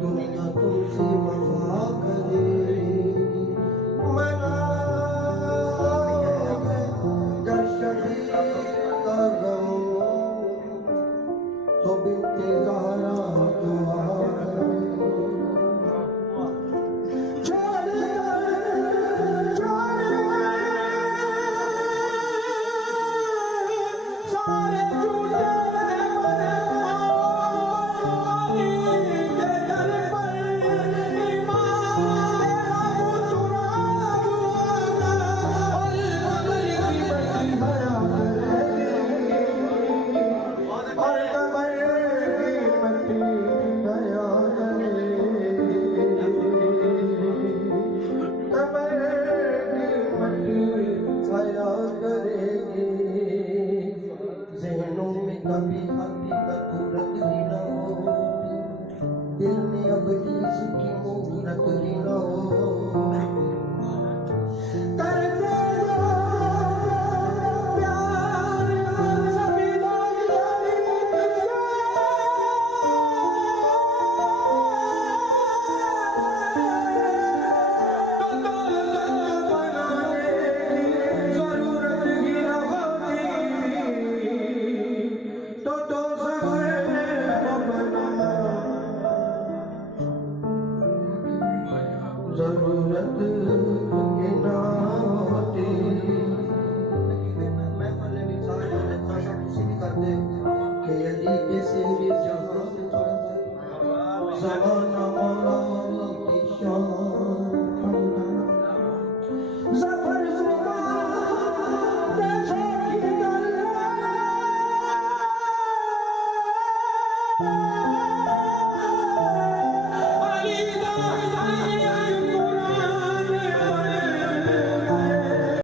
दुनिया तुमसे वफा करेगी मना कर शहीद का गम तो बिनते ज़हरा दुआ कभी हकीकत रत ही न हो, दिल में अब इसकी मूरत ही न हो। करते हो प्यार सभी लोग जरूरत के ना होती मैं पहले भी सारा कुछ नहीं करते कि यदि किसी भी जहां ज़माना मौला की शान ज़फर ज़ुबान कैसे की गल